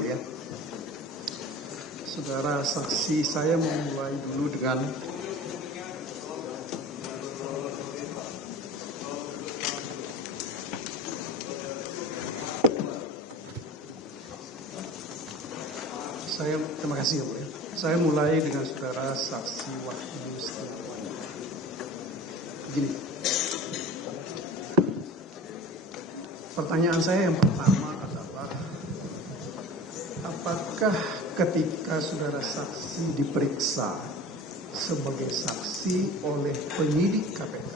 Ya. Saudara saksi, saya memulai dulu dengan terima kasih ya Bu ya. Saya mulai dengan saudara saksi Wahyu Setiawan. Begini, pertanyaan saya yang pertama adalah, apakah ketika saudara saksi diperiksa sebagai saksi oleh penyidik KPK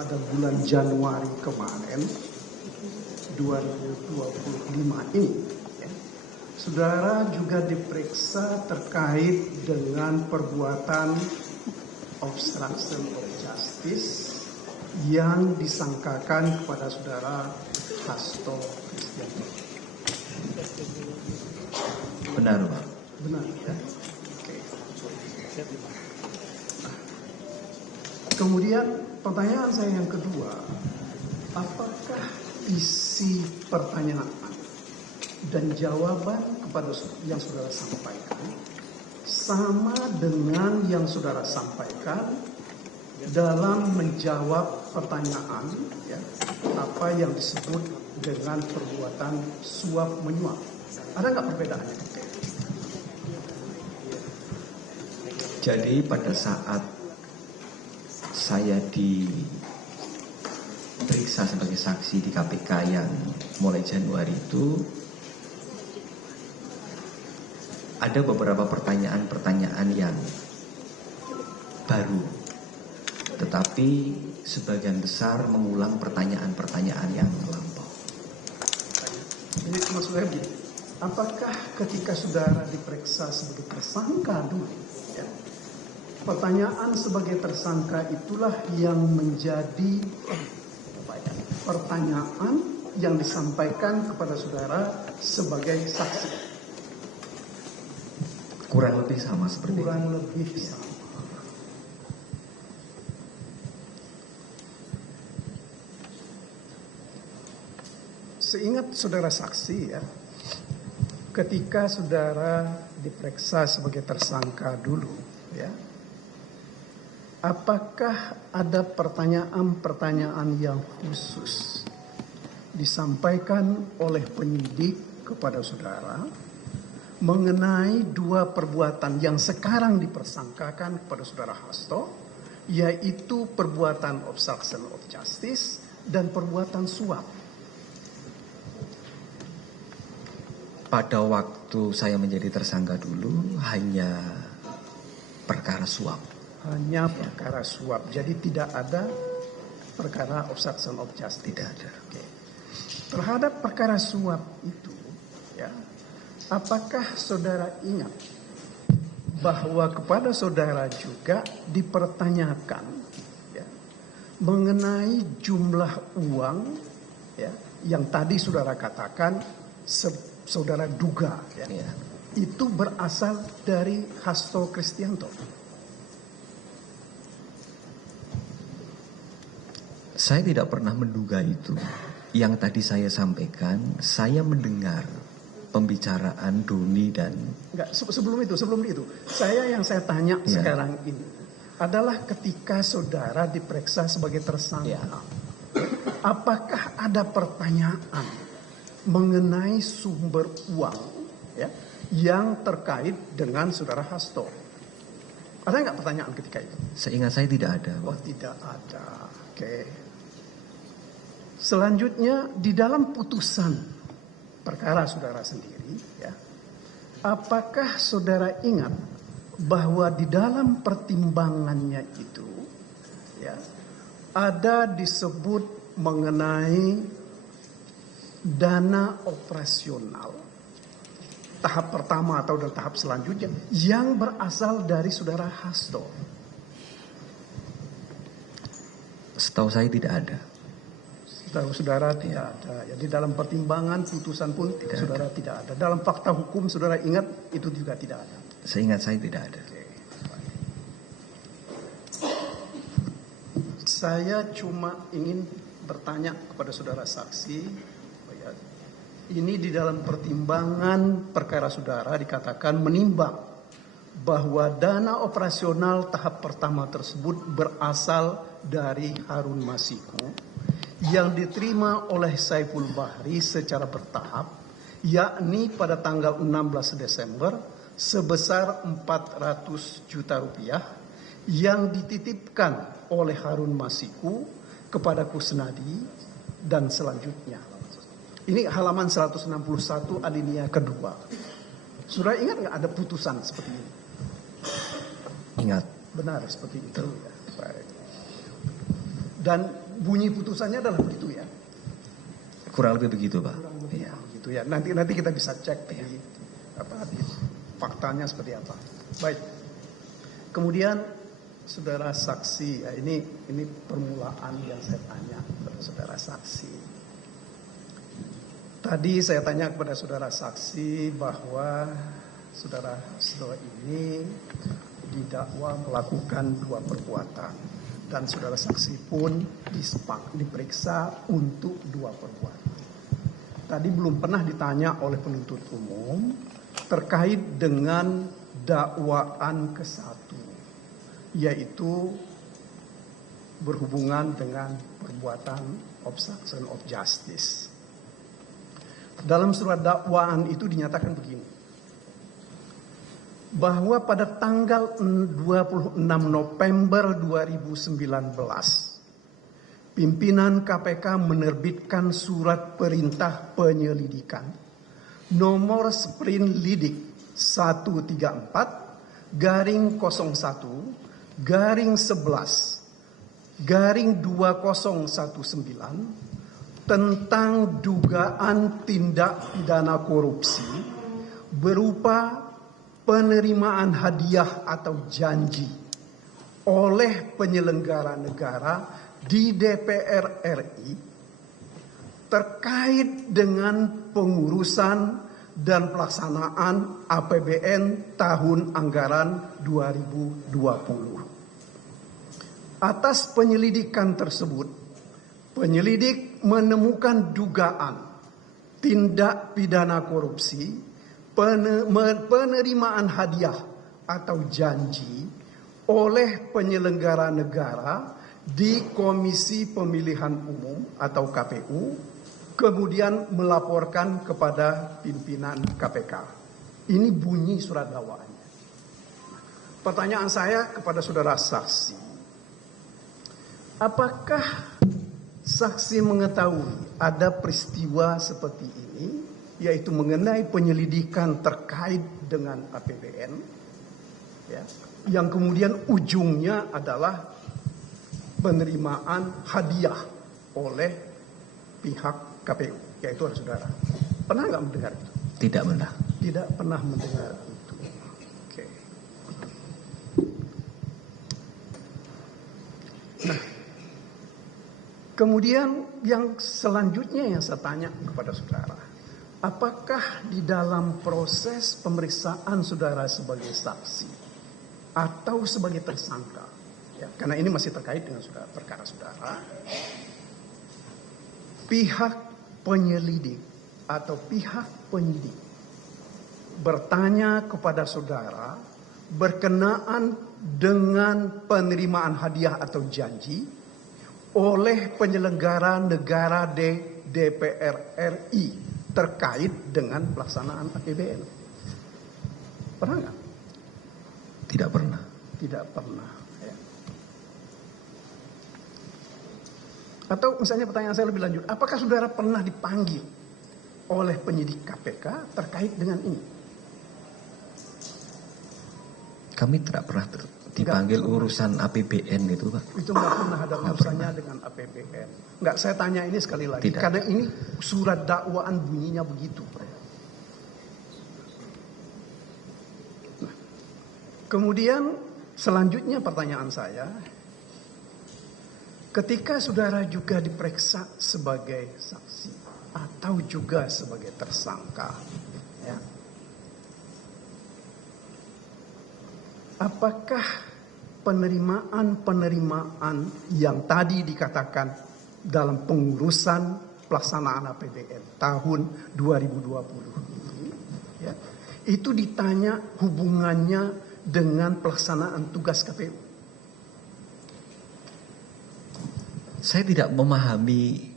pada bulan Januari kemarin 2025 ini, saudara juga diperiksa terkait dengan perbuatan obstruction of justice yang disangkakan kepada saudara Hasto Kristianto. Benar, Pak. Benar ya. Oke. Kemudian pertanyaan saya yang kedua, apakah isi pertanyaan dan jawaban kepada yang saudara sampaikan sama dengan yang saudara sampaikan dalam menjawab pertanyaan ya, apa yang disebut dengan perbuatan suap menyuap? Ada nggak perbedaannya? Jadi pada saat saya diperiksa sebagai saksi di KPK yang mulai Januari itu, ada beberapa pertanyaan-pertanyaan yang baru, tetapi sebagian besar mengulang pertanyaan-pertanyaan yang lampau. Ini maksud saya begini, apakah ketika saudara diperiksa sebagai tersangka dulu, ya, pertanyaan sebagai tersangka itulah yang menjadi pertanyaan yang disampaikan kepada saudara sebagai saksi? Kurang lebih sama seperti kurang lebih sama. Seingat saudara saksi ya, ketika saudara diperiksa sebagai tersangka dulu ya, apakah ada pertanyaan-pertanyaan yang khusus disampaikan oleh penyidik kepada saudara mengenai dua perbuatan yang sekarang dipersangkakan kepada saudara Hasto, yaitu perbuatan obstruction of justice dan perbuatan suap? Pada waktu saya menjadi tersangka dulu hanya perkara suap. Hanya perkara suap, jadi tidak ada perkara obstruction of justice. Tidak ada. Oke. Terhadap perkara suap itu, ya, apakah saudara ingat bahwa kepada saudara juga dipertanyakan ya, mengenai jumlah uang ya, yang tadi saudara katakan saudara duga ya, itu berasal dari Hasto Kristianto? Saya tidak pernah menduga itu. Yang tadi saya sampaikan, saya mendengar pembicaraan Doni dan... Enggak, sebelum itu, yang saya tanya sekarang ini adalah ketika saudara diperiksa sebagai tersangka, apakah ada pertanyaan mengenai sumber uang ya, yang terkait dengan saudara Hasto? Ada nggak pertanyaan ketika itu? Seingat saya tidak ada. Oh, tidak ada. Oke. Selanjutnya di dalam putusan perkara saudara sendiri, ya, apakah saudara ingat bahwa di dalam pertimbangannya itu, ya, ada disebut mengenai dana operasional tahap pertama atau dan tahap selanjutnya yang berasal dari saudara Hasto? Setahu saya tidak ada. Setahu saudara tidak ada. Ya, di dalam pertimbangan putusan pun saudara tidak ada. Dalam fakta hukum saudara ingat itu juga tidak ada. Seingat saya tidak ada. Oke. Saya cuma ingin bertanya kepada saudara saksi, ya, ini di dalam pertimbangan perkara saudara dikatakan menimbang bahwa dana operasional tahap pertama tersebut berasal dari Harun Masiku yang diterima oleh Saiful Bahri secara bertahap, yakni pada tanggal 16 Desember sebesar 400 juta rupiah yang dititipkan oleh Harun Masiku kepada Kusnadi dan selanjutnya. Ini halaman 161 alinea kedua. Saudara ingat nggak ada putusan seperti ini? Ingat. Benar seperti itu ya. Baik. Dan bunyi putusannya adalah begitu ya. Kurang lebih begitu, Pak. Kurang lebih Iya. begitu ya. Nanti kita bisa cek di faktanya seperti apa. Baik. Kemudian saudara saksi, ya ini permulaan yang saya tanya kepada saudara saksi. Tadi saya tanya kepada saudara saksi bahwa saudara ini didakwa melakukan 2 perbuatan dan saudara saksi pun diperiksa untuk 2 perbuatan. Tadi belum pernah ditanya oleh penuntut umum terkait dengan dakwaan ke-1, yaitu berhubungan dengan perbuatan obstruction of justice. Dalam surat dakwaan itu dinyatakan begini, bahwa pada tanggal 26 November 2019 pimpinan KPK menerbitkan surat perintah penyelidikan nomor Sprint Lidik 134 garing 01 garing 11 garing 2019 tentang dugaan tindak pidana korupsi berupa penerimaan hadiah atau janji oleh penyelenggara negara di DPR RI terkait dengan pengurusan dan pelaksanaan APBN tahun anggaran 2020. Atas penyelidikan tersebut, penyelidik menemukan dugaan tindak pidana korupsi, penerimaan hadiah atau janji oleh penyelenggara negara di Komisi Pemilihan Umum atau KPU, kemudian melaporkan kepada pimpinan KPK. Ini bunyi surat dakwaannya. Pertanyaan saya kepada saudara saksi, apakah saksi mengetahui ada peristiwa seperti ini, yaitu mengenai penyelidikan terkait dengan APBN, ya, yang kemudian ujungnya adalah penerimaan hadiah oleh pihak KPU, yaitu oleh saudara. Pernah nggak mendengar itu? Tidak pernah. Tidak pernah mendengar itu. Oke. Nah, kemudian yang selanjutnya yang saya tanya kepada saudara, apakah di dalam proses pemeriksaan saudara sebagai saksi atau sebagai tersangka, ya, karena ini masih terkait dengan perkara saudara, pihak penyelidik atau pihak penyidik bertanya kepada saudara berkenaan dengan penerimaan hadiah atau janji oleh penyelenggara negara DPR RI terkait dengan pelaksanaan APBN. Pernah nggak? Tidak pernah. Tidak pernah. Ya. Atau misalnya pertanyaan saya lebih lanjut, apakah saudara pernah dipanggil oleh penyidik KPK terkait dengan ini? Kami tidak pernah dipanggil urusan APBN itu, Pak. Itu nggak pernah ada urusannya dengan APBN. Nggak, saya tanya ini sekali lagi. Tidak. Karena ini surat dakwaan bunyinya begitu. Nah, kemudian selanjutnya pertanyaan saya, ketika saudara juga diperiksa sebagai saksi atau juga sebagai tersangka, ya, apakah penerimaan yang tadi dikatakan dalam pengurusan pelaksanaan APBN tahun 2020 ini, ya, itu ditanya hubungannya dengan pelaksanaan tugas KPU. Saya tidak memahami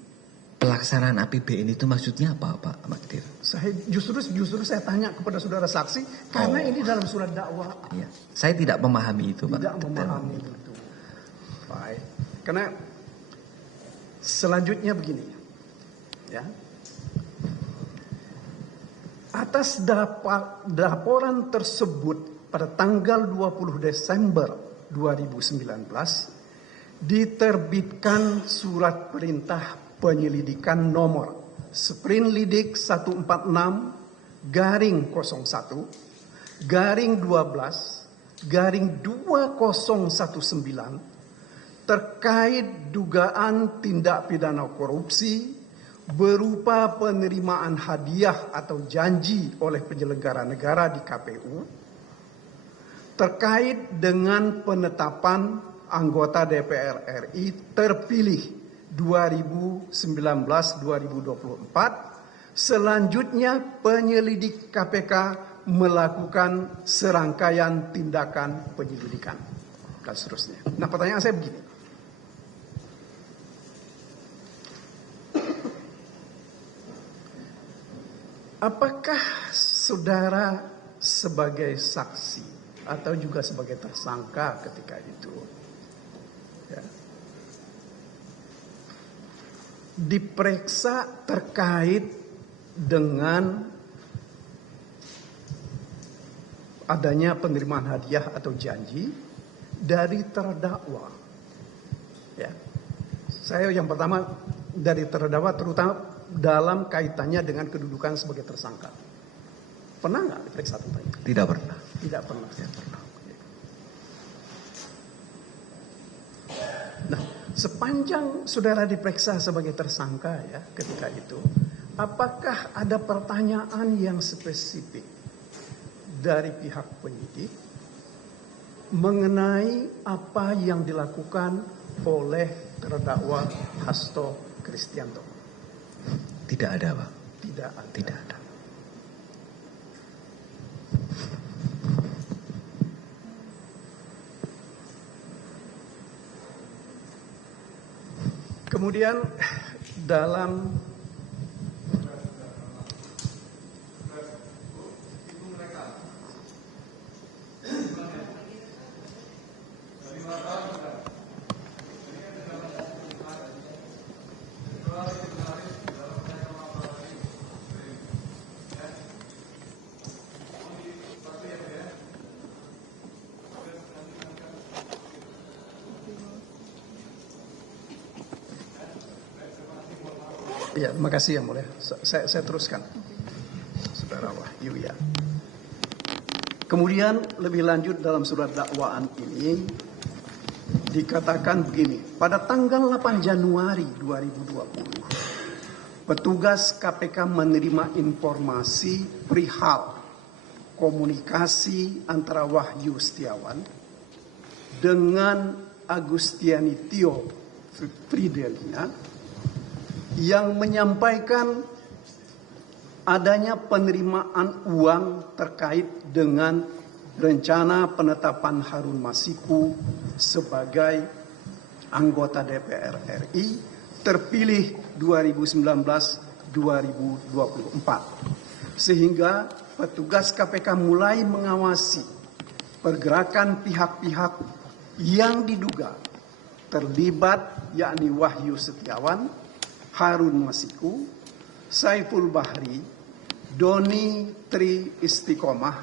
pelaksanaan APBN itu maksudnya apa, Pak Magdir? Saya justru saya tanya kepada saudara saksi karena ini dalam surat dakwaan. Ya, saya tidak memahami itu, Pak. Tidak memahami itu. Baik. Karena selanjutnya begini, ya. Atas laporan tersebut pada tanggal 20 Desember 2019 diterbitkan surat perintah penyelidikan nomor Sprinlidik 146-12-2019 terkait dugaan tindak pidana korupsi berupa penerimaan hadiah atau janji oleh penyelenggara negara di KPU terkait dengan penetapan anggota DPR RI terpilih 2019-2024. Selanjutnya penyelidik KPK melakukan serangkaian tindakan penyelidikan dan seterusnya. Nah, pertanyaan saya begini. Apakah saudara sebagai saksi atau juga sebagai tersangka ketika itu, ya, diperiksa terkait dengan adanya penerimaan hadiah atau janji dari terdakwa? Ya, saya yang pertama dari terdakwa terutama dalam kaitannya dengan kedudukan sebagai tersangka. Pernah nggak diperiksa tentang itu? Tidak pernah. Tidak pernah. Tidak pernah. Nah, sepanjang saudara diperiksa sebagai tersangka ya ketika itu, apakah ada pertanyaan yang spesifik dari pihak penyidik mengenai apa yang dilakukan oleh terdakwa Hasto Kristianto? Tidak ada, Pak. Tidak ada. Tidak ada. Kemudian dalam ya, terima kasih yang mulia. Saya teruskan, Saudara Wahyu ya. Kemudian lebih lanjut dalam surat dakwaan ini dikatakan begini. Pada tanggal 8 Januari 2020, petugas KPK menerima informasi perihal komunikasi antara Wahyu Setiawan dengan Agustiani Tio Fridelina yang menyampaikan adanya penerimaan uang terkait dengan rencana penetapan Harun Masiku sebagai anggota DPR RI terpilih 2019-2024. Sehingga petugas KPK mulai mengawasi pergerakan pihak-pihak yang diduga terlibat, yakni Wahyu Setiawan, Harun Masiku, Saiful Bahri, Doni Tri Istiqomah,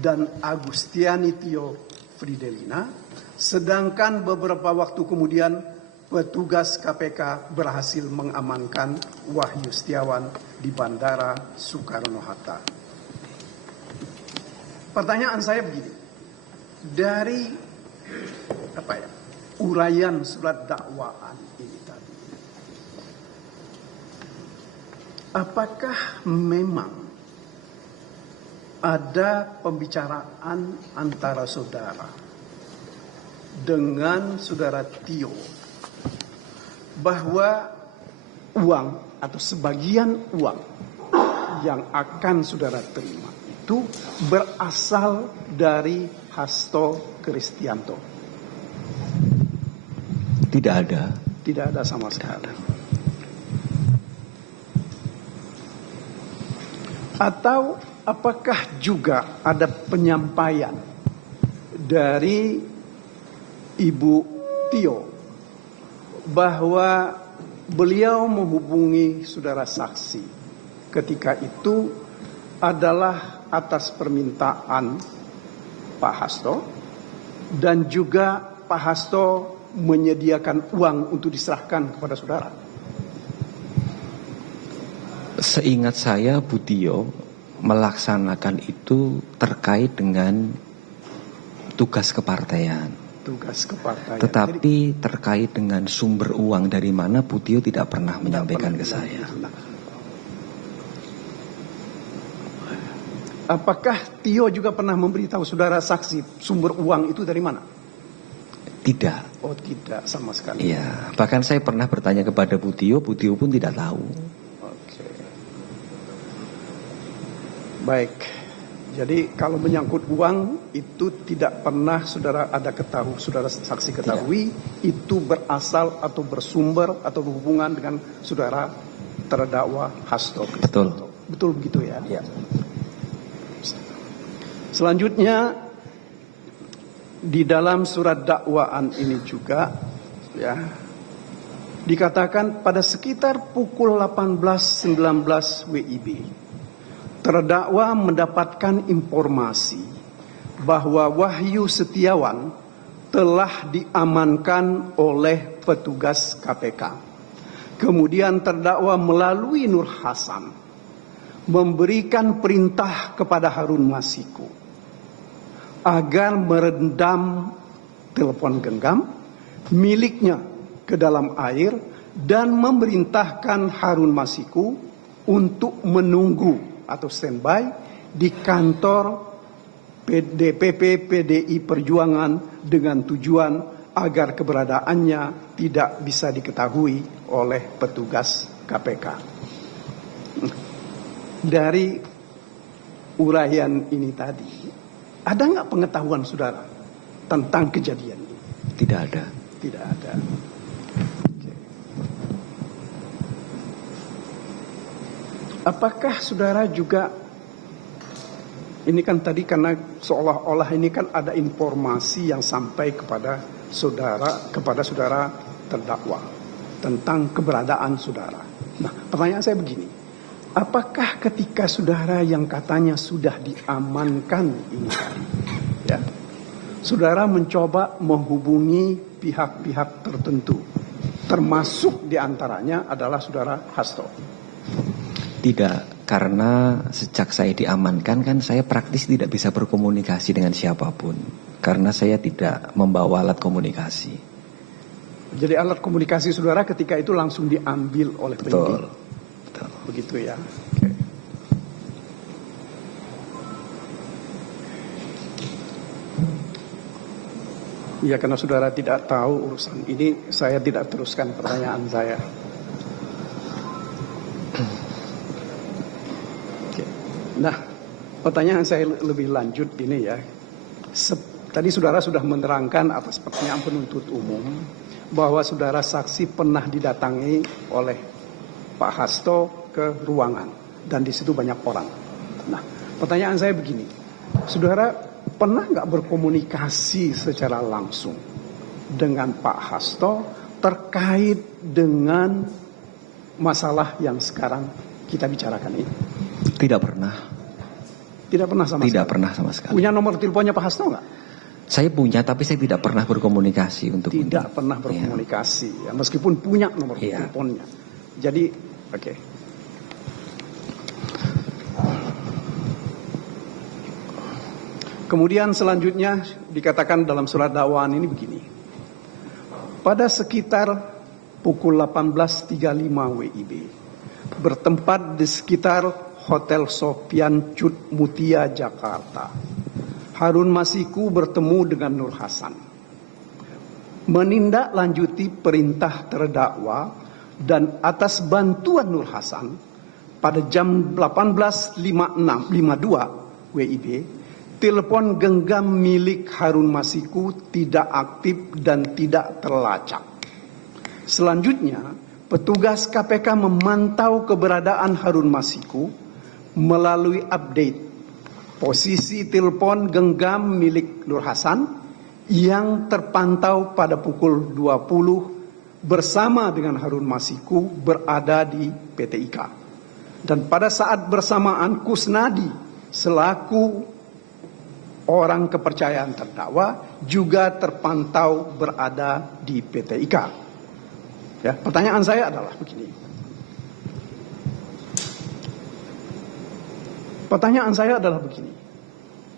dan Agustiani Tio Fridelina. Sedangkan beberapa waktu kemudian petugas KPK berhasil mengamankan Wahyu Setiawan di Bandara Soekarno-Hatta. Pertanyaan saya begini, dari uraian surat dakwaan ini tadi, apakah memang ada pembicaraan antara saudara dengan saudara Tio bahwa uang atau sebagian uang yang akan saudara terima itu berasal dari Hasto Kristianto? Tidak ada. Tidak ada sama sekali. Atau apakah juga ada penyampaian dari Ibu Tio bahwa beliau menghubungi saudara saksi ketika itu adalah atas permintaan Pak Hasto, dan juga Pak Hasto menyediakan uang untuk diserahkan kepada saudara? Seingat saya Bu Tio melaksanakan itu terkait dengan tugas kepartaian. Tugas kepartaian. Tetapi terkait dengan sumber uang dari mana, Bu Tio tidak pernah menyampaikan ke saya. Apakah Tio juga pernah memberitahu saudara saksi sumber uang itu dari mana? Tidak. Oh, tidak sama sekali. Iya, bahkan saya pernah bertanya kepada Bu Tio pun tidak tahu. Oke. Baik. Jadi kalau menyangkut uang itu tidak pernah saudara saksi ketahui itu berasal atau bersumber atau berhubungan dengan saudara terdakwa Hasto Kristianto. Betul begitu ya? Ya. Selanjutnya di dalam surat dakwaan ini juga ya dikatakan pada sekitar pukul 18.19 WIB terdakwa mendapatkan informasi bahwa Wahyu Setiawan telah diamankan oleh petugas KPK. Kemudian terdakwa melalui Nur Hasan memberikan perintah kepada Harun Masiku agar merendam telepon genggam miliknya ke dalam air dan memerintahkan Harun Masiku untuk menunggu atau standby di kantor DPP PDI Perjuangan dengan tujuan agar keberadaannya tidak bisa diketahui oleh petugas KPK. Dari uraian ini tadi, ada nggak pengetahuan saudara tentang kejadian ini? Tidak ada. Tidak ada. Apakah saudara juga, ini kan tadi karena seolah-olah ini kan ada informasi yang sampai kepada saudara terdakwa tentang keberadaan saudara. Nah, pertanyaan saya begini, apakah ketika saudara yang katanya sudah diamankan ini tadi, ya, saudara mencoba menghubungi pihak-pihak tertentu, termasuk diantaranya adalah saudara Hasto? Tidak, karena sejak saya diamankan kan saya praktis tidak bisa berkomunikasi dengan siapapun. Karena saya tidak membawa alat komunikasi. Jadi alat komunikasi saudara ketika itu langsung diambil oleh penyidik? Betul. Begitu ya. Okay. Ya, karena saudara tidak tahu urusan ini, saya tidak teruskan pertanyaan saya. Nah, pertanyaan saya lebih lanjut ini ya. Tadi saudara sudah menerangkan atas pertanyaan penuntut umum bahwa saudara saksi pernah didatangi oleh Pak Hasto ke ruangan dan di situ banyak orang. Nah, pertanyaan saya begini, saudara pernah nggak berkomunikasi secara langsung dengan Pak Hasto terkait dengan masalah yang sekarang kita bicarakan ini? Tidak pernah. Tidak pernah sama sekali? Tidak pernah sama sekali. Punya nomor teleponnya Pak Hasto nggak? Saya punya, tapi saya tidak pernah berkomunikasi untuk Tidak ini. pernah berkomunikasi, ya, meskipun punya nomor teleponnya. Jadi, oke. Kemudian selanjutnya dikatakan dalam surat dakwaan ini begini. Pada sekitar pukul 18.35 WIB, bertempat di sekitar Hotel Sofian Cut Mutia, Jakarta, Harun Masiku bertemu dengan Nur Hasan. Menindaklanjuti perintah terdakwa dan atas bantuan Nur Hasan pada jam 18.52 WIB, telepon genggam milik Harun Masiku tidak aktif dan tidak terlacak. Selanjutnya, petugas KPK memantau keberadaan Harun Masiku melalui update posisi telepon genggam milik Nur Hasan yang terpantau pada pukul 20 bersama dengan Harun Masiku berada di PT IKA. Dan pada saat bersamaan Kusnadi selaku orang kepercayaan terdakwa juga terpantau berada di PT IKA. Ya, pertanyaan saya adalah begini.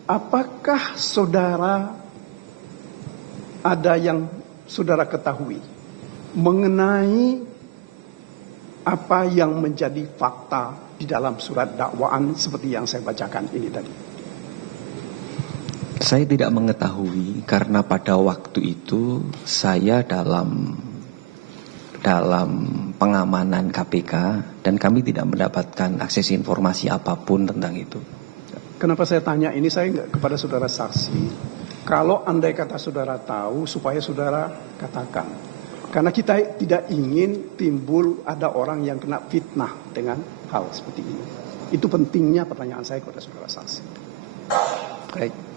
Apakah saudara ada yang saudara ketahui mengenai apa yang menjadi fakta di dalam surat dakwaan seperti yang saya bacakan ini tadi? Saya tidak mengetahui karena pada waktu itu saya dalam pengamanan KPK dan kami tidak mendapatkan akses informasi apapun tentang itu. Kenapa saya tanya ini, saya nggak kepada saudara saksi. Kalau andai kata saudara tahu, supaya saudara katakan. Karena kita tidak ingin timbul ada orang yang kena fitnah dengan hal seperti ini. Itu pentingnya pertanyaan saya kepada saudara saksi. Baik.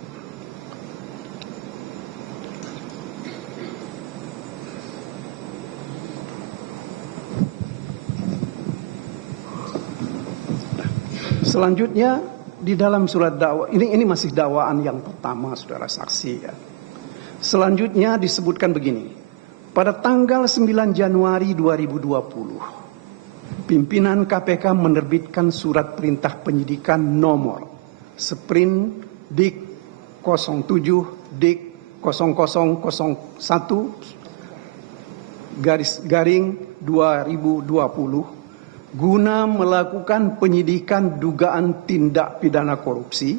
Selanjutnya di dalam surat dakwah ini masih dakwaan yang pertama saudara saksi ya. Selanjutnya disebutkan begini. Pada tanggal 9 Januari 2020 pimpinan KPK menerbitkan surat perintah penyidikan nomor Sprint Dik 07 Dik 0001 garing 2020 guna melakukan penyidikan dugaan tindak pidana korupsi,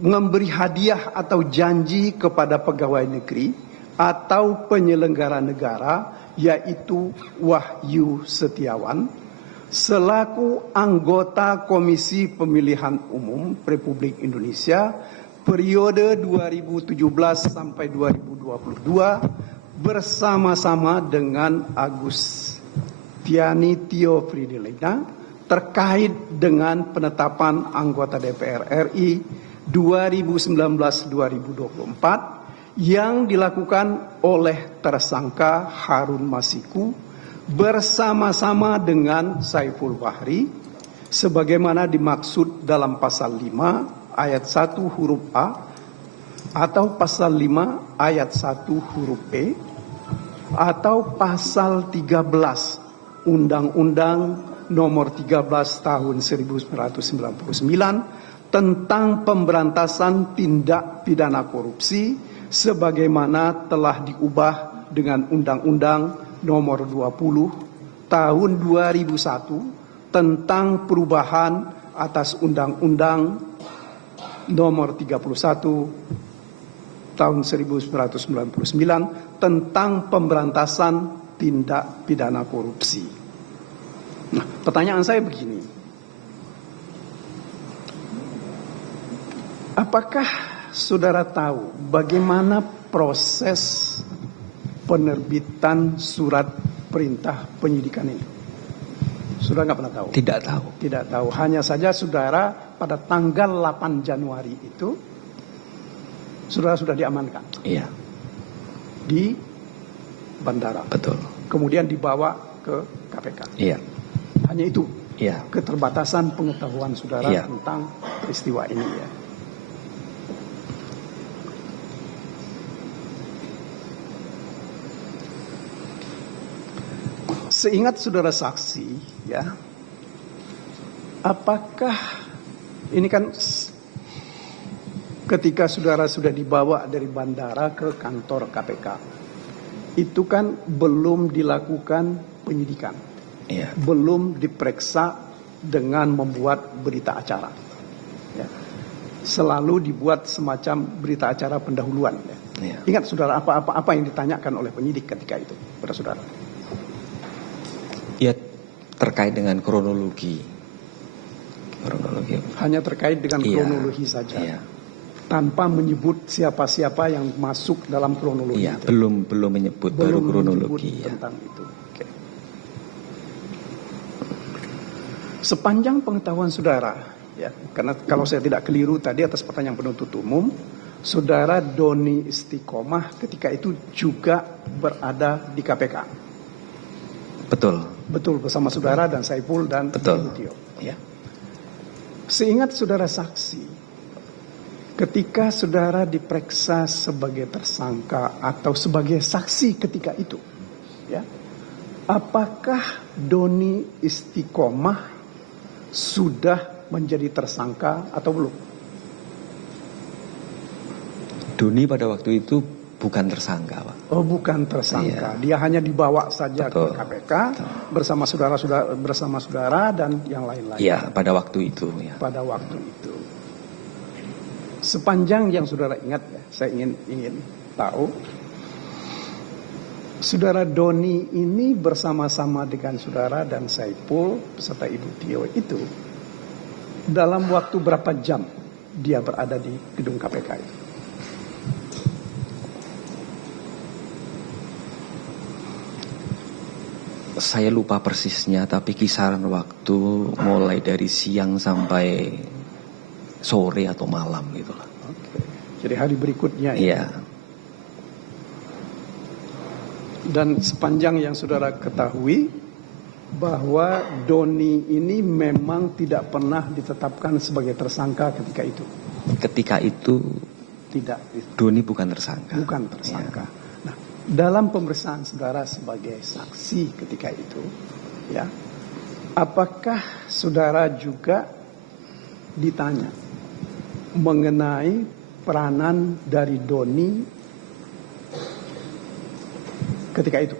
memberi hadiah atau janji kepada pegawai negeri atau penyelenggara negara, yaitu Wahyu Setiawan, selaku anggota Komisi Pemilihan Umum Republik Indonesia periode 2017 sampai 2022 bersama-sama dengan Agus Tiani Tio Fridelina terkait dengan penetapan anggota DPR RI 2019-2024 yang dilakukan oleh tersangka Harun Masiku bersama-sama dengan Saiful Bahri sebagaimana dimaksud dalam pasal 5 ayat 1 huruf A atau pasal 5 ayat 1 huruf B atau pasal 13 Undang-Undang Nomor 13 Tahun 1999 tentang pemberantasan tindak pidana korupsi sebagaimana telah diubah dengan Undang-Undang Nomor 20 Tahun 2001 tentang perubahan atas Undang-Undang Nomor 31 Tahun 1999 tentang pemberantasan tindak pidana korupsi. Nah, pertanyaan saya begini. Apakah saudara tahu bagaimana proses penerbitan surat perintah penyidikan ini? Saudara nggak pernah tahu? Tidak tahu. Tidak tahu. Hanya saja saudara pada tanggal 8 Januari itu, saudara sudah diamankan. Iya. Di bandara. Betul. Kemudian dibawa ke KPK. Iya. Hanya itu. Iya. Keterbatasan pengetahuan saudara tentang peristiwa ini ya. Seingat saudara saksi ya. Apakah ini kan ketika saudara sudah dibawa dari bandara ke kantor KPK, itu kan belum dilakukan penyidikan, belum diperiksa dengan membuat berita acara. Ya. Selalu dibuat semacam berita acara pendahuluan. Ya. Ingat saudara apa yang ditanyakan oleh penyidik ketika itu pada saudara? terkait dengan kronologi. Hanya terkait dengan Iya. kronologi saja. Iya. Tanpa menyebut siapa-siapa yang masuk dalam kronologi Iya, itu. belum menyebut, baru kronologi. menyebut Ya. tentang itu. Oke. Sepanjang pengetahuan saudara, ya, karena kalau saya tidak keliru tadi atas pertanyaan penuntut umum, saudara Doni Istiqomah ketika itu juga berada di KPK. Betul. Betul, bersama saudara dan Saiful dan Betul. Ibu Tio. Ya. Seingat saudara saksi, ketika saudara diperiksa sebagai tersangka atau sebagai saksi ketika itu, ya, apakah Doni Istiqomah sudah menjadi tersangka atau belum? Doni pada waktu itu bukan tersangka, Pak. Oh, bukan tersangka. Iya. Dia hanya dibawa saja Betul. ke KPK bersama saudara dan yang lain-lain. Iya, pada waktu itu. Ya. Pada waktu itu. Sepanjang yang saudara ingat, ya, saya ingin tahu, saudara Doni ini bersama-sama dengan saudara dan Saiful beserta Ibu Tio itu dalam waktu berapa jam dia berada di gedung KPK itu? Saya lupa persisnya, tapi kisaran waktu mulai dari siang sampai sore atau malam gitu lah. Oke. Jadi hari berikutnya ya. Iya. Dan sepanjang yang saudara ketahui bahwa Doni ini memang tidak pernah ditetapkan sebagai tersangka ketika itu. Ketika itu Tidak, Doni bukan tersangka. bukan tersangka. Nah, dalam pemeriksaan saudara sebagai saksi ketika itu, ya, apakah saudara juga ditanya mengenai peranan dari Doni ketika itu?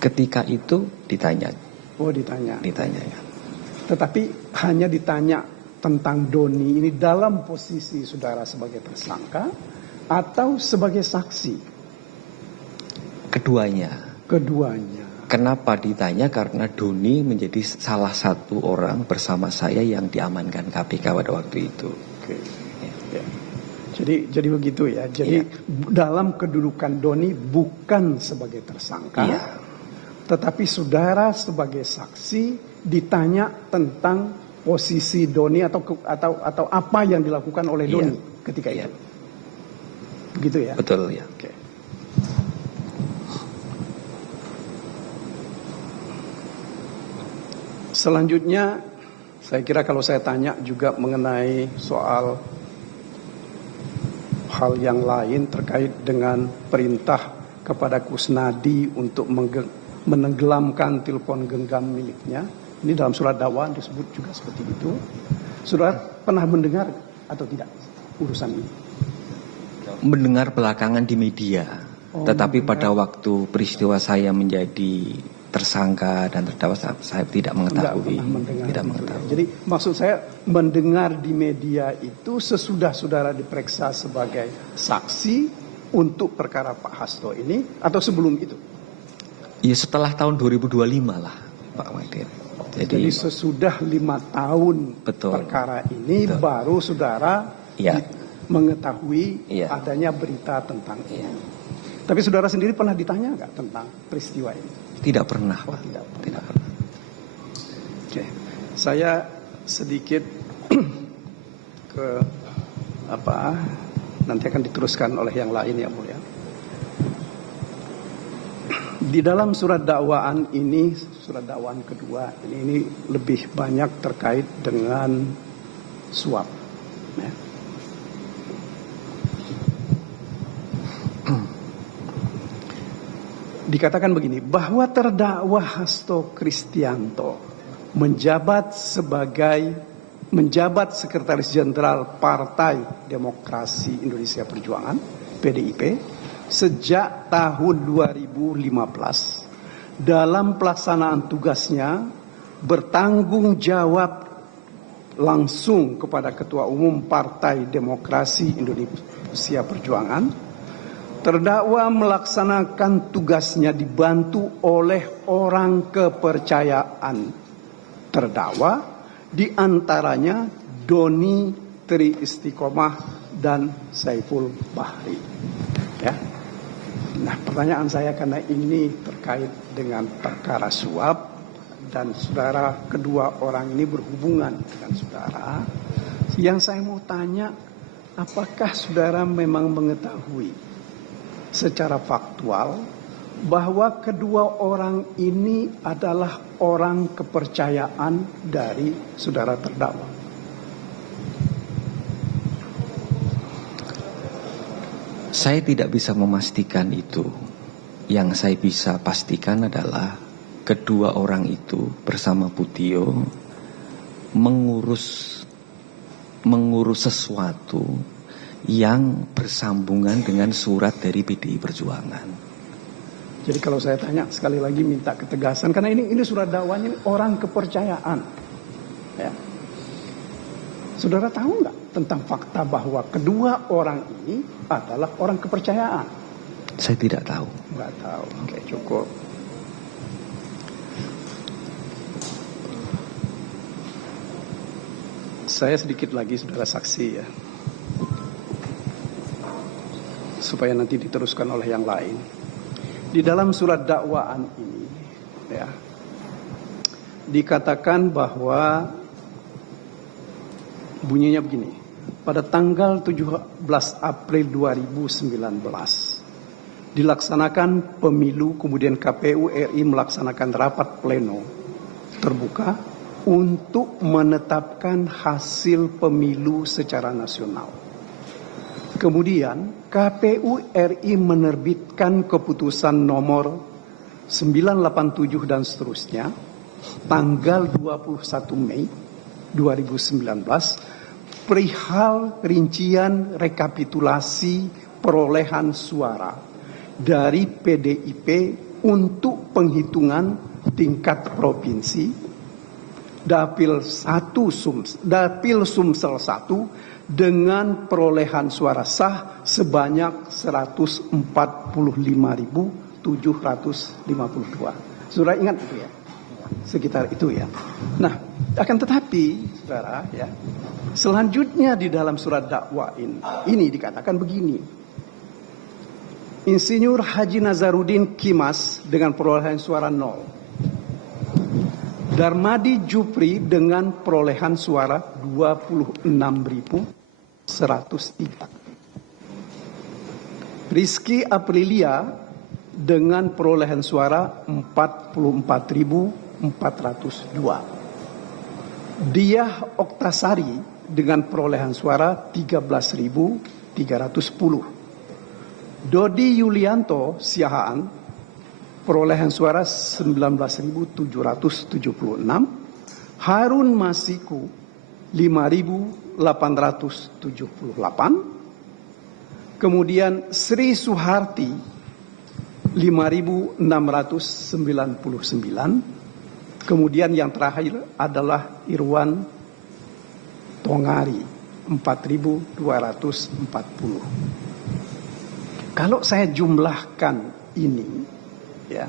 Ketika itu ditanya. Oh, ditanya. Ya. Tetapi hanya ditanya tentang Doni ini dalam posisi saudara sebagai tersangka atau sebagai saksi? Keduanya. Keduanya. Kenapa ditanya? Karena Doni menjadi salah satu orang bersama saya yang diamankan KPK pada waktu itu. Oke. Ya. Jadi begitu ya. Jadi dalam kedudukan Doni bukan sebagai tersangka, Iya. tetapi saudara sebagai saksi ditanya tentang posisi Doni atau apa yang dilakukan oleh Doni ketika itu. Begitu ya. Betul ya. Oke. Selanjutnya, saya kira kalau saya tanya juga mengenai soal hal yang lain terkait dengan perintah kepada Kusnadi untuk menenggelamkan telepon genggam miliknya. Ini dalam surat dakwaan disebut juga seperti itu. Saudara pernah mendengar atau tidak urusan ini? Mendengar belakangan di media. Tetapi pada waktu peristiwa saya menjadi tersangka dan terdakwa, saya tidak mengetahui. Tidak mengetahui. Jadi maksud saya mendengar di media itu sesudah saudara diperiksa sebagai saksi untuk perkara Pak Hasto ini atau sebelum itu? Ya setelah tahun 2025 lah Pak Maidir. Jadi sesudah 5 tahun perkara ini baru saudara mengetahui adanya berita tentang ini. Tapi saudara sendiri pernah ditanya nggak tentang peristiwa ini? Tidak pernah. Oh, tidak pernah. Oke, saya sedikit ke nanti akan diteruskan oleh yang lain ya mulia. Di dalam surat dakwaan ini, surat dakwaan kedua ini lebih banyak terkait dengan suap. Ya. Dikatakan begini, bahwa terdakwa Hasto Kristianto menjabat Sekretaris Jenderal Partai Demokrasi Indonesia Perjuangan (PDIP) sejak tahun 2015 dalam pelaksanaan tugasnya bertanggung jawab langsung kepada Ketua Umum Partai Demokrasi Indonesia Perjuangan Terdakwa melaksanakan tugasnya dibantu oleh orang kepercayaan terdakwa, di antaranya Doni Tri Istiqomah dan Saiful Bahri. Ya. Nah, pertanyaan saya karena ini terkait dengan perkara suap dan saudara, kedua orang ini berhubungan dengan saudara. Yang saya mau tanya, apakah saudara memang mengetahui secara faktual bahwa kedua orang ini adalah orang kepercayaan dari saudara terdakwa? Saya tidak bisa memastikan itu. Yang saya bisa pastikan adalah kedua orang itu bersama Putio mengurus sesuatu yang bersambungan dengan surat dari PDI Perjuangan. Jadi kalau saya tanya sekali lagi minta ketegasan, karena ini surat dakwanya ini orang kepercayaan. Ya. Saudara tahu nggak tentang fakta bahwa kedua orang ini adalah orang kepercayaan? Saya tidak tahu. Nggak tahu. Oke, cukup. Saya sedikit lagi saudara saksi ya, supaya nanti diteruskan oleh yang lain. Di dalam surat dakwaan ini ya, dikatakan bahwa bunyinya begini. Pada tanggal 17 April 2019 dilaksanakan pemilu, kemudian KPU RI melaksanakan rapat pleno terbuka untuk menetapkan hasil pemilu secara nasional. Kemudian KPU RI menerbitkan keputusan nomor 987 dan seterusnya tanggal 21 Mei 2019 perihal rincian rekapitulasi perolehan suara dari PDIP untuk penghitungan tingkat provinsi Dapil Sumsel 1 dengan perolehan suara sah sebanyak 145.752. Saudara ingat itu ya? Sekitar itu ya. Nah, akan tetapi saudara ya, selanjutnya di dalam surat dakwaan ini dikatakan begini. Insinyur Haji Nazaruddin Kimas dengan perolehan suara 0. Darmadi Jupri dengan perolehan suara 26.103. Rizky Aprilia dengan perolehan suara 44.402. Diah Oktasari dengan perolehan suara 13.310. Dodi Yulianto Siahaan perolehan suara 19.776, Harun Masiku 5.878, kemudian Sri Suharti 5.699, kemudian yang terakhir adalah Irwan Tongari 4.240. Kalau saya jumlahkan ini ya,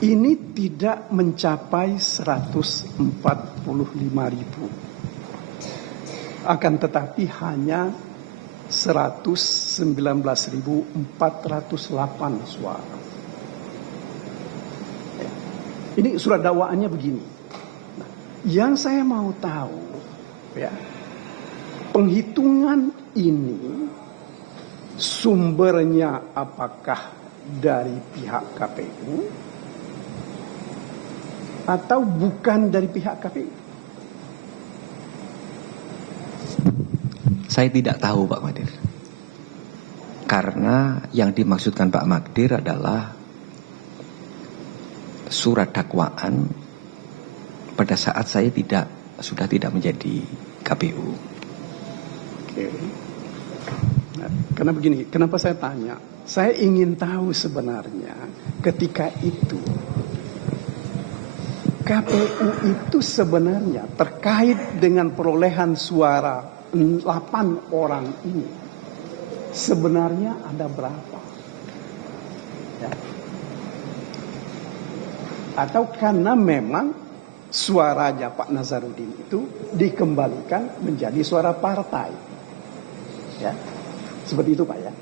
ini tidak mencapai 145.000, akan tetapi hanya 119.408 suara. Ya. Ini surat dakwaannya begini. Nah, yang saya mau tahu ya, penghitungan ini sumbernya apakah dari pihak KPU atau bukan dari pihak KPU? Saya tidak tahu Pak Magdir. Karena yang dimaksudkan Pak Magdir adalah surat dakwaan pada saat saya sudah tidak menjadi KPU. Oke. Karena begini, kenapa saya tanya? Saya ingin tahu sebenarnya ketika itu KPU itu sebenarnya terkait dengan perolehan suara 8 orang ini sebenarnya ada berapa? Ya. Atau karena memang suaranya Pak Nazarudin itu dikembalikan menjadi suara partai. Ya. Seperti itu Pak ya.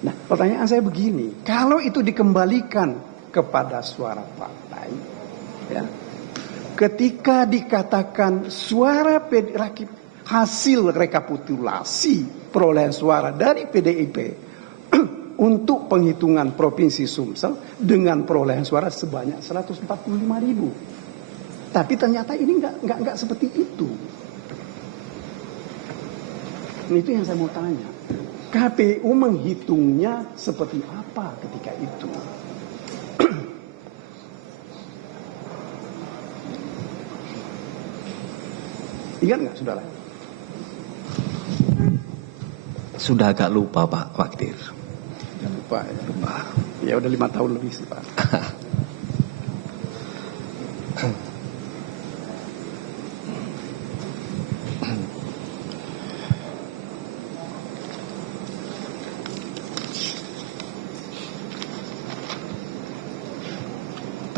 Nah, pertanyaan saya begini, kalau itu dikembalikan kepada suara partai, ya, ketika dikatakan suara hasil rekapitulasi perolehan suara dari PDIP untuk penghitungan Provinsi Sumsel dengan perolehan suara sebanyak 145.000. Tapi ternyata ini nggak seperti itu. Itu yang saya mau tanya. KPU menghitungnya seperti apa ketika itu? Ingat nggak, saudara? Sudah agak lupa Pak Magdir. Lupa ya. Lupa. Ya udah 5 tahun lebih sih Pak.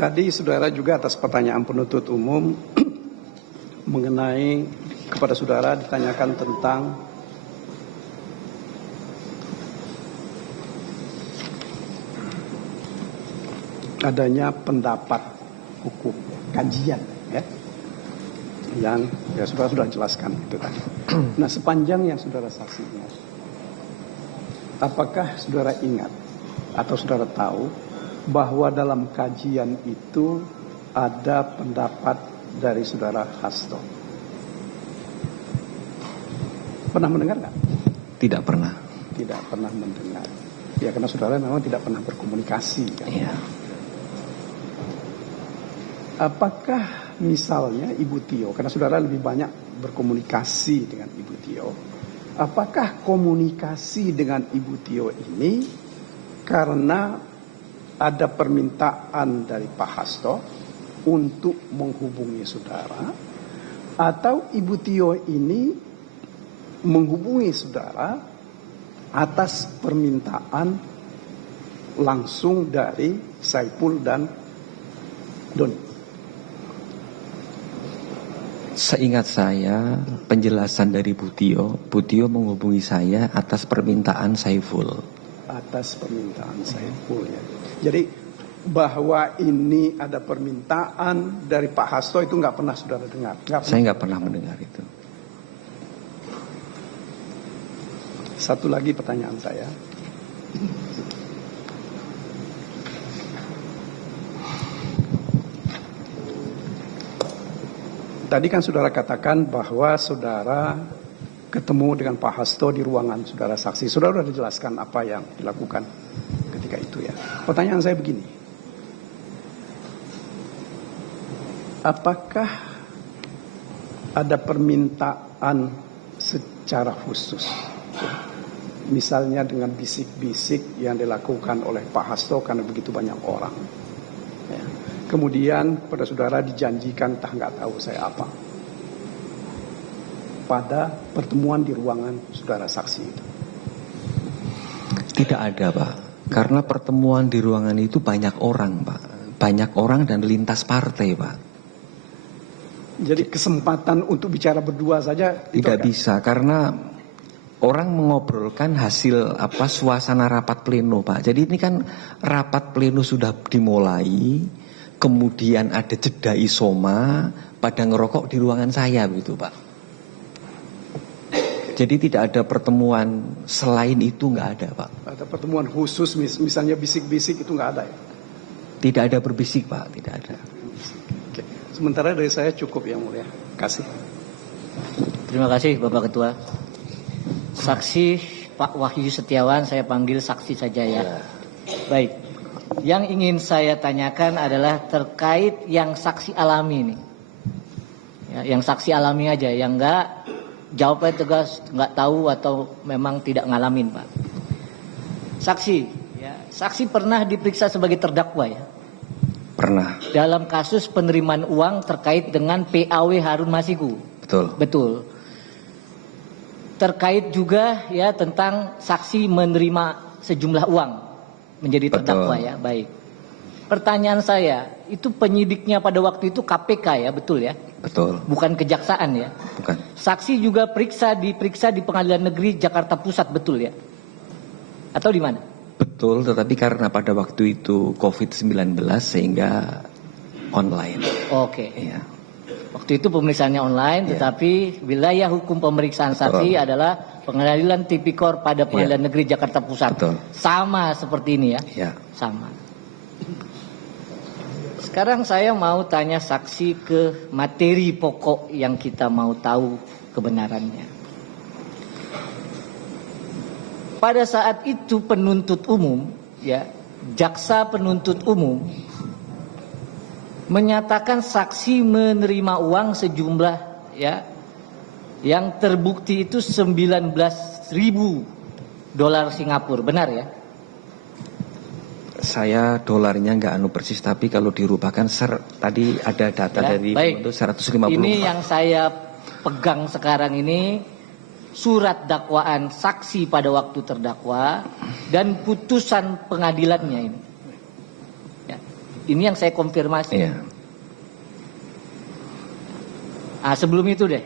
Tadi saudara juga atas pertanyaan penuntut umum mengenai kepada saudara ditanyakan tentang adanya pendapat hukum kajian ya yang ya saudara sudah jelaskan itu tadi. Nah, sepanjang yang saudara saksinya, apakah saudara ingat atau saudara tahu bahwa dalam kajian itu ada pendapat dari saudara Hasto? Pernah mendengar nggak? Tidak pernah. Tidak pernah mendengar. Ya karena saudara memang tidak pernah berkomunikasi kan? Iya. Apakah misalnya Ibu Tio, karena saudara lebih banyak berkomunikasi dengan Ibu Tio, apakah komunikasi dengan Ibu Tio ini karena ada permintaan dari Pak Hasto untuk menghubungi saudara, atau Ibu Tio ini menghubungi saudara atas permintaan langsung dari Saiful dan Doni? Seingat saya, penjelasan dari Bu Tio menghubungi saya atas permintaan Saiful. Atas permintaan Saiful ya. Jadi bahwa ini ada permintaan dari Pak Hasto itu nggak pernah saudara dengar? Saya nggak pernah mendengar itu. Satu lagi pertanyaan saya. Tadi kan saudara katakan bahwa saudara ketemu dengan Pak Hasto di ruangan saudara saksi. Saudara sudah dijelaskan apa yang dilakukan ketika itu ya. Pertanyaan saya begini. Apakah ada permintaan secara khusus? Misalnya dengan bisik-bisik yang dilakukan oleh Pak Hasto karena begitu banyak orang. Ya. Kemudian kepada saudara dijanjikan entah nggak tahu saya apa. Pada pertemuan di ruangan saudara saksi itu. Tidak ada Pak. Karena pertemuan di ruangan itu banyak orang Pak. Banyak orang dan lintas partai Pak. Jadi kesempatan untuk bicara berdua saja tidak bisa karena orang mengobrolkan hasil suasana rapat pleno Pak. Jadi ini kan rapat pleno sudah dimulai, kemudian ada jeda isoma, pada ngerokok di ruangan saya begitu Pak. Jadi tidak ada pertemuan selain itu, nggak ada Pak. Ada pertemuan khusus misalnya bisik-bisik itu nggak ada ya? Tidak ada berbisik Pak, tidak ada. Oke. Sementara dari saya cukup yang mulia. Kasih. Terima kasih Bapak Ketua. Saksi Pak Wahyu Setiawan, saya panggil saksi saja ya. Baik. Yang ingin saya tanyakan adalah terkait yang saksi alami nih. Ya, yang saksi alami aja, yang enggak jawabnya tegas, nggak tahu atau memang tidak ngalamin Pak. Saksi, ya, saksi pernah diperiksa sebagai terdakwa ya? Pernah. Dalam kasus penerimaan uang terkait dengan PAW Harun Masiku. Betul. Betul. terkait juga ya tentang saksi menerima sejumlah uang menjadi terdakwa ya. Baik. Pertanyaan saya, itu penyidiknya pada waktu itu KPK ya, betul ya? Betul. Bukan kejaksaan ya? Bukan. Saksi juga diperiksa di Pengadilan Negeri Jakarta Pusat, betul ya? Atau di mana? Betul, tetapi karena pada waktu itu COVID-19 sehingga online. Oke. Iya. Waktu itu pemeriksaannya online, tetapi wilayah hukum pemeriksaan saksi adalah Pengadilan Tipikor pada Pengadilan Negeri Jakarta Pusat. Betul. Sama seperti ini ya? Iya. Sama. Sekarang saya mau tanya saksi ke materi pokok yang kita mau tahu kebenarannya. Pada saat itu penuntut umum, ya, jaksa penuntut umum menyatakan saksi menerima uang sejumlah ya yang terbukti itu 19.000 dolar Singapura, benar ya? Saya dolarnya nggak persis, tapi kalau dirupakan tadi ada data Ya, dari baik. 150. Ini yang saya pegang sekarang ini surat dakwaan saksi pada waktu terdakwa dan putusan pengadilannya ini. Ya, ini yang saya konfirmasi. Iya. Nah, sebelum itu deh.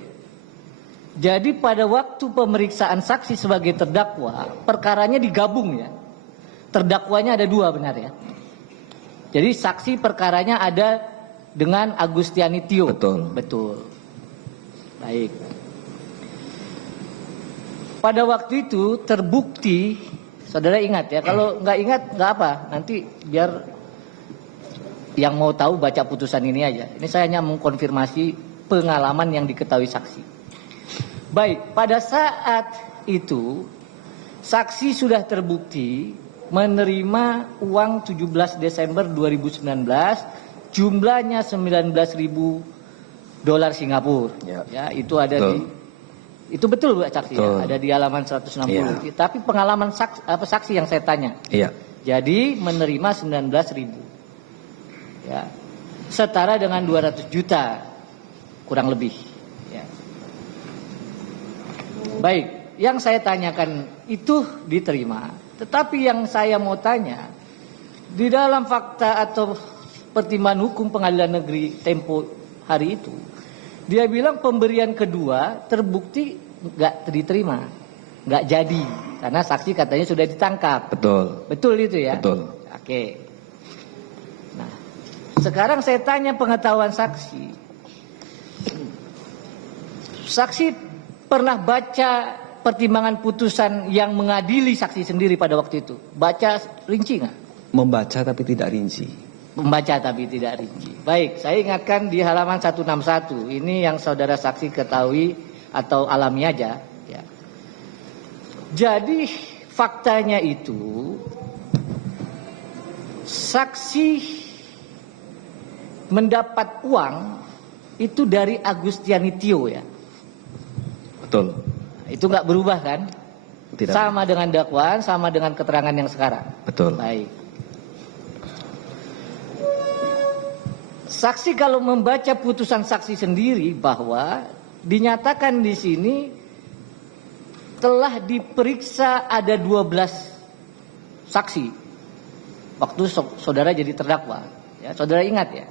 Jadi pada waktu pemeriksaan saksi sebagai terdakwa, perkaranya digabung ya. Terdakwanya ada 2, benar ya? Jadi saksi perkaranya ada dengan Agustiani Tio. Betul. Betul. Baik. Pada waktu itu terbukti, saudara ingat ya, kalau nggak ingat nggak apa, nanti biar yang mau tahu baca putusan ini aja. Ini saya hanya mengkonfirmasi pengalaman yang diketahui saksi. Baik, pada saat itu saksi sudah terbukti menerima uang 17 Desember 2019 jumlahnya 19.000 dolar Singapura. Ya, itu ada betul. Itu betul Bu saksi Betul. ya, ada di halaman 160. Iya. Tapi pengalaman saksi yang saya tanya. Iya. Jadi menerima 19.000. Ya. Setara dengan 200 juta kurang lebih, ya. Baik, yang saya tanyakan itu diterima. Tetapi yang saya mau tanya, di dalam fakta atau pertimbangan hukum Pengadilan Negeri Tempo hari itu, dia bilang pemberian kedua terbukti nggak diterima, nggak jadi, karena saksi katanya sudah ditangkap. Betul. Betul itu ya? Betul. Oke. Nah, sekarang saya tanya pengetahuan saksi. Saksi pernah baca pertimbangan putusan yang mengadili saksi sendiri pada waktu itu? Baca rinci nggak? Membaca tapi tidak rinci. Membaca tapi tidak rinci. Baik, saya ingatkan di halaman 161. Ini yang saudara saksi ketahui atau alami aja. Ya. Jadi faktanya itu saksi mendapat uang itu dari Agustiani Tio ya. Betul. Itu nggak berubah kan? Tidak. Sama dengan dakwaan, sama dengan keterangan yang sekarang. Betul. Baik. Saksi kalau membaca putusan saksi sendiri bahwa dinyatakan di sini telah diperiksa ada 12 saksi waktu saudara jadi terdakwa. Ya, saudara ingat ya?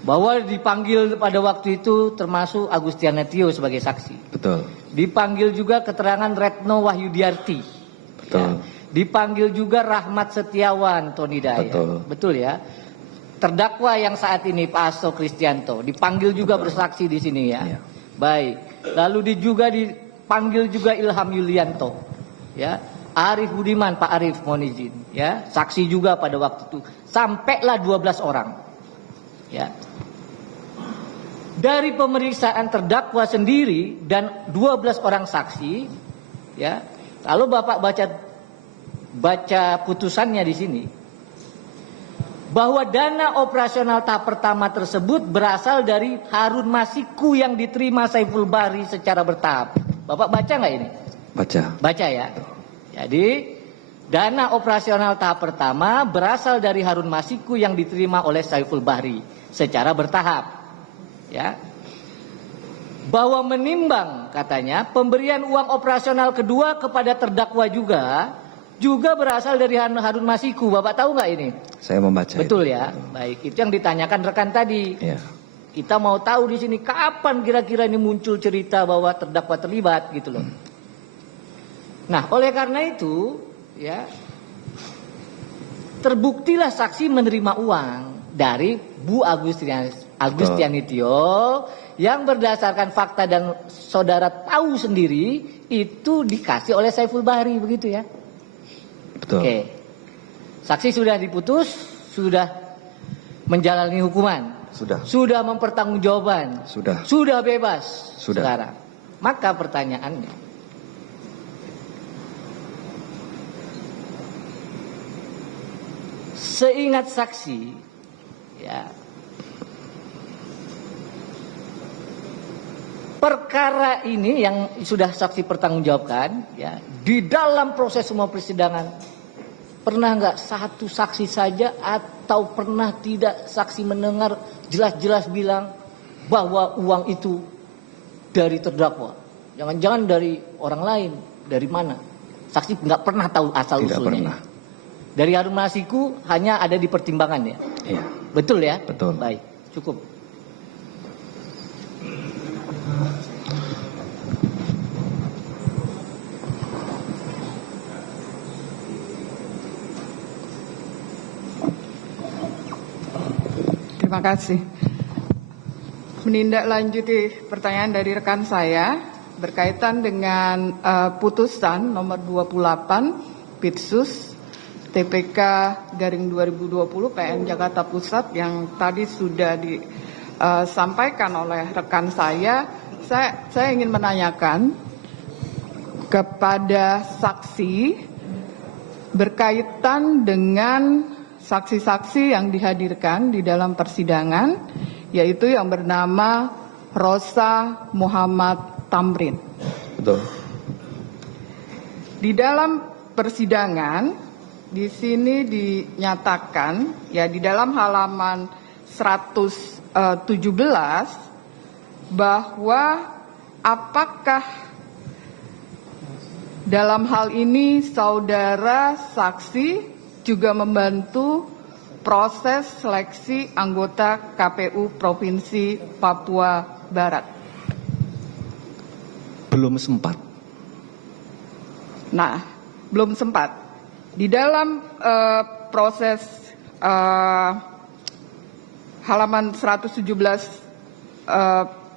Bahwa dipanggil pada waktu itu termasuk Agustiani Tio sebagai saksi. Betul. Dipanggil juga keterangan Retno Wahyudiarti. Betul. Ya. Dipanggil juga Rahmat Setiawan Tony Daya. Betul. Betul ya. Terdakwa yang saat ini Pak Hasto Kristianto dipanggil juga bersaksi di sini ya. Ya. Baik. Lalu juga dipanggil juga Ilham Yulianto. Ya. Arif Budiman, Pak Arif mohon izin ya, saksi juga pada waktu itu. Sampailah 12 orang. Ya. Dari pemeriksaan terdakwa sendiri dan 12 orang saksi, ya. Kalau Bapak baca putusannya di sini, bahwa dana operasional tahap pertama tersebut berasal dari Harun Masiku yang diterima Saiful Bahri secara bertahap. Bapak baca nggak ini? Baca. Baca ya. Jadi dana operasional tahap pertama berasal dari Harun Masiku yang diterima oleh Saiful Bahri secara bertahap. Ya. bahwa menimbang katanya pemberian uang operasional kedua kepada terdakwa juga berasal dari Harun Masiku. Bapak tahu nggak ini? Saya membaca. Betul itu. ya. Baik, itu yang ditanyakan rekan tadi. Ya. Kita mau tahu di sini kapan kira-kira ini muncul cerita bahwa terdakwa terlibat gitu loh. Nah, oleh karena itu ya terbuktilah saksi menerima uang dari Bu Agustianitio yang berdasarkan fakta dan saudara tahu sendiri itu dikasih oleh Saiful Bahri, begitu ya? Betul. Oke. Saksi sudah diputus, sudah menjalani hukuman. Sudah. Sudah mempertanggungjawabkan. Sudah. Sudah bebas. Sudah. Sekarang. Maka pertanyaannya, seingat saksi, ya, perkara ini yang sudah saksi pertanggungjawabkan, ya, di dalam proses semua persidangan, pernah nggak satu saksi saja atau pernah tidak saksi mendengar jelas-jelas bilang bahwa uang itu dari terdakwa, jangan-jangan dari orang lain, dari mana? Saksi nggak pernah tahu asal Tidak usulnya. pernah. Dari Harun Masiku hanya ada di pertimbangan ya. Iya. Betul ya? Betul. Baik, cukup. Terima kasih. Menindaklanjuti pertanyaan dari rekan saya berkaitan dengan putusan nomor 28 Pitsus TPK garing 2020 PN Jakarta Pusat yang tadi sudah disampaikan oleh rekan saya ingin menanyakan kepada saksi berkaitan dengan saksi-saksi yang dihadirkan di dalam persidangan, yaitu yang bernama Rosa Muhammad Tamrin. Betul. Di dalam persidangan, di sini dinyatakan, ya di dalam halaman 117, bahwa apakah dalam hal ini saudara saksi juga membantu proses seleksi anggota KPU Provinsi Papua Barat? Belum sempat. Nah, belum sempat. Di dalam proses halaman 117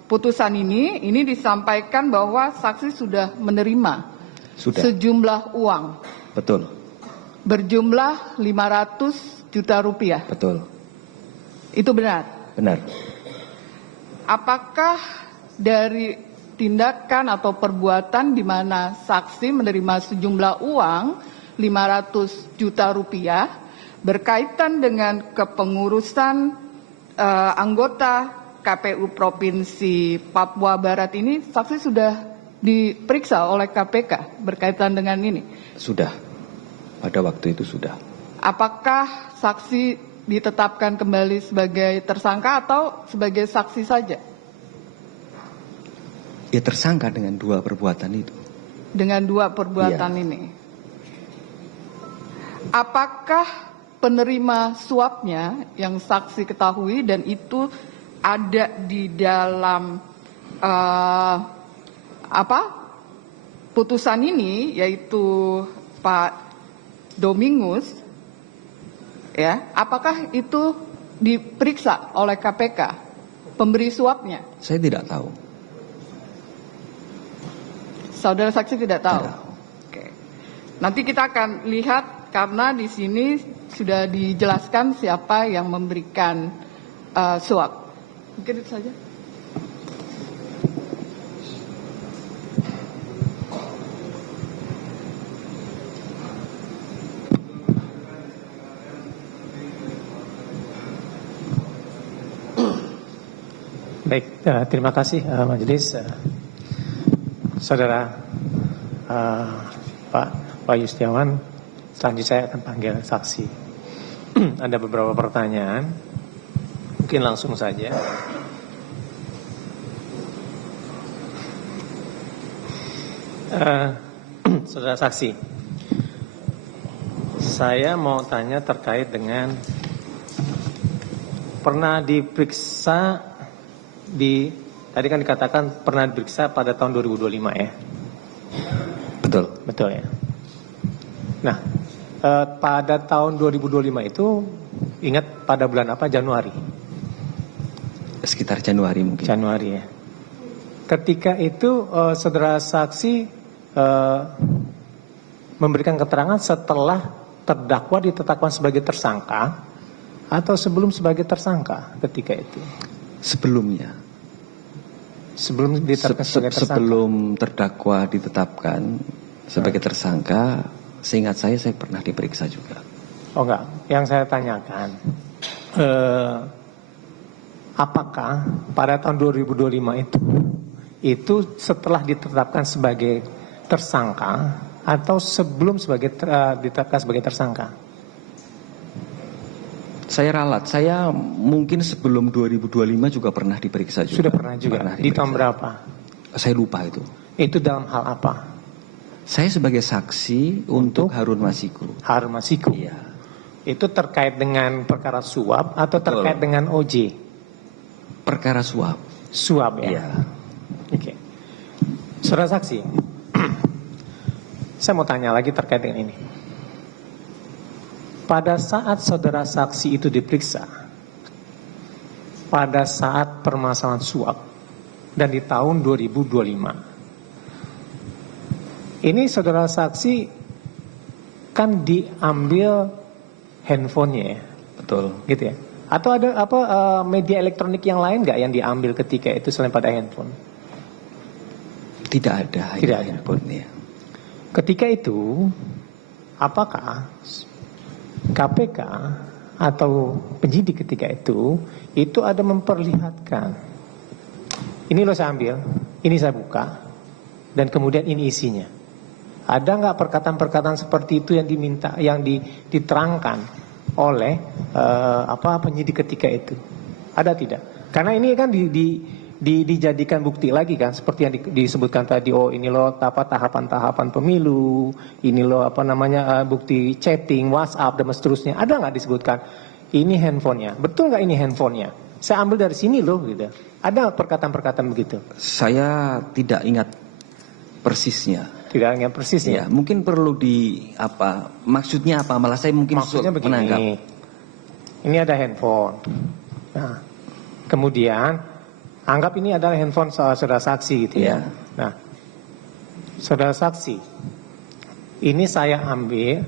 putusan ini disampaikan bahwa saksi sudah menerima sejumlah uang. Betul. Berjumlah 500 juta rupiah. Betul. Itu benar? Benar. Apakah dari tindakan atau perbuatan di mana saksi menerima sejumlah uang 500 juta rupiah berkaitan dengan kepengurusan anggota KPU Provinsi Papua Barat ini, saksi sudah diperiksa oleh KPK berkaitan dengan ini? Sudah. Pada waktu itu sudah. Apakah saksi ditetapkan kembali sebagai tersangka atau sebagai saksi saja? Ya tersangka dengan dua perbuatan itu. Dengan dua perbuatan ini. Apakah penerima suapnya yang saksi ketahui dan itu ada di dalam putusan ini, yaitu Pak Domingus, ya, apakah itu diperiksa oleh KPK pemberi suapnya? Saya tidak tahu. Saudara saksi tidak tahu. Tidak. Oke. Nanti kita akan lihat karena di sini sudah dijelaskan siapa yang memberikan suap. Mungkin itu saja. Baik, terima kasih Majelis. Saudara Pak Wahyu Setiawan, selanjutnya saya akan panggil saksi. Ada beberapa pertanyaan, mungkin langsung saja. Saudara saksi, saya mau tanya terkait dengan pernah diperiksa tadi kan dikatakan pernah diperiksa pada tahun 2025 ya? Betul. Betul ya. Nah, pada tahun 2025 itu ingat pada bulan apa? Januari. Sekitar Januari mungkin. Januari ya. Ketika itu saudara saksi memberikan keterangan setelah terdakwa ditetapkan sebagai tersangka atau sebelum sebagai tersangka ketika itu? Sebelumnya. Sebelum ditetapkan sebagai tersangka. Sebelum terdakwa ditetapkan sebagai tersangka, seingat saya pernah diperiksa juga. Oh enggak, yang saya tanyakan, apakah pada tahun 2025 itu setelah ditetapkan sebagai tersangka atau sebelum ditetapkan sebagai tersangka? Saya ralat, saya mungkin sebelum 2025 juga pernah diperiksa juga. Sudah pernah juga. Di tahun berapa? Saya lupa itu. Itu dalam hal apa? Saya sebagai saksi untuk Harun Masiku. Harun Masiku. Iya. Itu terkait dengan perkara suap atau terkait dengan OJ? Perkara suap. Suap ya. Iya. Oke. Saudara saksi, saya mau tanya lagi terkait dengan ini. Pada saat saudara saksi itu diperiksa, pada saat permasalahan suap dan di tahun 2025, ini saudara saksi kan diambil handphonenya ya? Betul. Gitu ya? Atau ada media elektronik yang lain nggak yang diambil ketika itu selain pada handphone? Tidak ada. Tidak ada. Handphone ya. Ketika itu, apakah KPK atau penyidik ketika itu ada memperlihatkan, ini loh saya ambil, ini saya buka, dan kemudian ini isinya. Ada nggak perkataan-perkataan seperti itu yang diminta, yang diterangkan oleh penyidik ketika itu? Ada tidak? Karena ini kan dijadikan bukti lagi kan, seperti yang disebutkan tadi. Oh ini loh tahapan-tahapan pemilu, ini loh bukti chatting, WhatsApp dan seterusnya. Ada nggak disebutkan ini handphonenya? Betul nggak ini handphonenya? Saya ambil dari sini loh gitu. Ada perkataan-perkataan begitu? Saya tidak ingat persisnya. Tidak ingat persisnya. Ya, mungkin perlu maksudnya apa? Malah saya mungkin maksudnya begini. menangkap. Ini ada handphone. Nah, kemudian anggap ini adalah handphone saudara saksi gitu ya. Nah, saudara saksi, ini saya ambil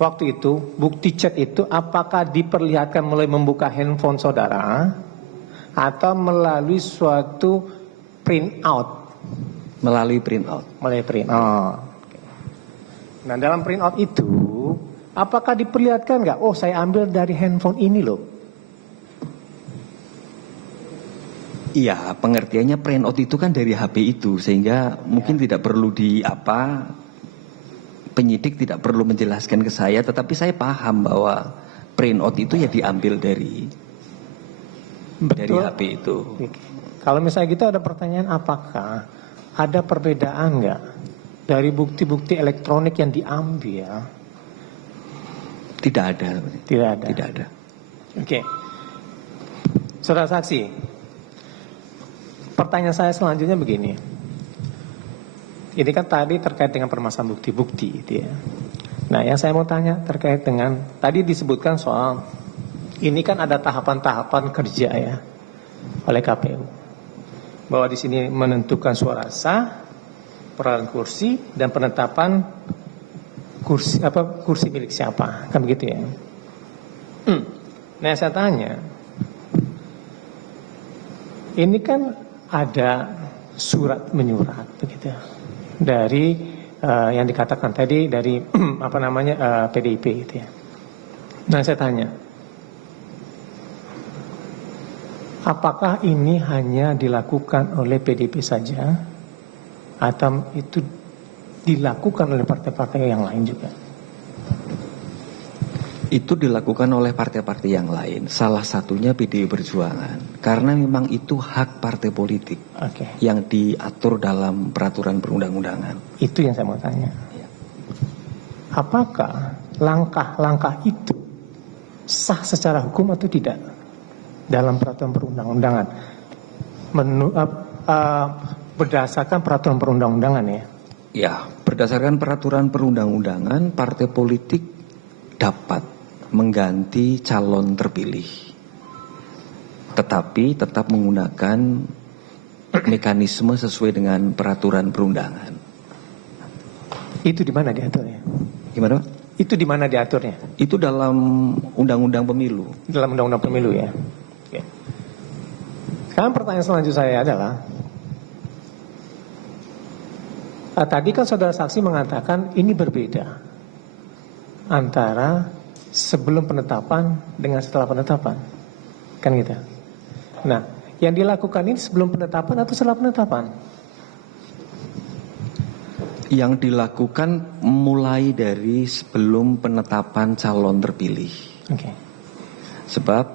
waktu itu, bukti chat itu apakah diperlihatkan mulai membuka handphone saudara atau melalui suatu print out? Melalui print out. Melalui print out. Nah, dalam print out itu apakah diperlihatkan nggak? Oh, saya ambil dari handphone ini loh. Iya, pengertiannya print out itu kan dari HP itu, sehingga mungkin tidak perlu penyidik tidak perlu menjelaskan ke saya, tetapi saya paham bahwa print out itu ya diambil dari HP itu. Kalau misalnya gitu ada pertanyaan, apakah ada perbedaan nggak dari bukti-bukti elektronik yang diambil? Tidak ada. Tidak ada. Tidak ada. Oke. Saudara saksi, pertanyaan saya selanjutnya begini. Ini kan tadi terkait dengan permasalahan bukti-bukti gitu ya. Nah, yang saya mau tanya terkait dengan tadi disebutkan soal ini kan ada tahapan-tahapan kerja ya oleh KPU. Bahwa di sini menentukan suara sah, perolehan kursi dan penetapan kursi milik siapa, kan begitu ya. Nah, saya tanya, ini kan ada surat menyurat begitu dari yang dikatakan tadi dari PDIP gitu ya. Nah, saya tanya, apakah ini hanya dilakukan oleh PDIP saja atau itu dilakukan oleh partai-partai yang lain juga? Itu dilakukan oleh partai-partai yang lain. Salah satunya PDI Perjuangan. Karena memang itu hak partai politik yang diatur dalam peraturan perundang-undangan. Itu yang saya mau tanya. Apakah langkah-langkah itu sah secara hukum atau tidak dalam peraturan perundang-undangan? Berdasarkan peraturan perundang-undangan ya? Ya, berdasarkan peraturan perundang-undangan, partai politik dapat mengganti calon terpilih, tetapi tetap menggunakan mekanisme sesuai dengan peraturan perundangan. Itu di mana diaturnya? Gimana, Pak? Itu di mana diaturnya? Itu dalam undang-undang pemilu. Dalam undang-undang pemilu ya. Oke. Sekarang pertanyaan selanjutnya saya adalah, tadi kan saudara saksi mengatakan ini berbeda antara sebelum penetapan dengan setelah penetapan, kan gitu. Nah, yang dilakukan ini sebelum penetapan atau setelah penetapan? Yang dilakukan mulai dari sebelum penetapan calon terpilih. Sebab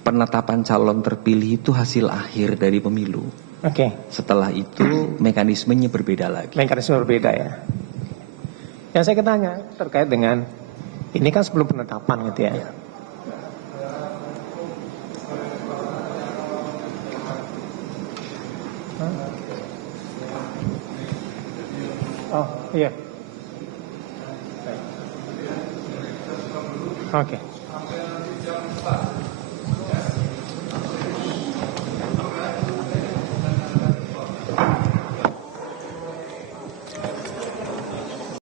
penetapan calon terpilih itu hasil akhir dari pemilu. Setelah itu mekanismenya berbeda lagi. Mekanisme berbeda ya. Yang saya tanya terkait dengan ini kan sebelum penetapan gitu ya. Oh iya. Oke.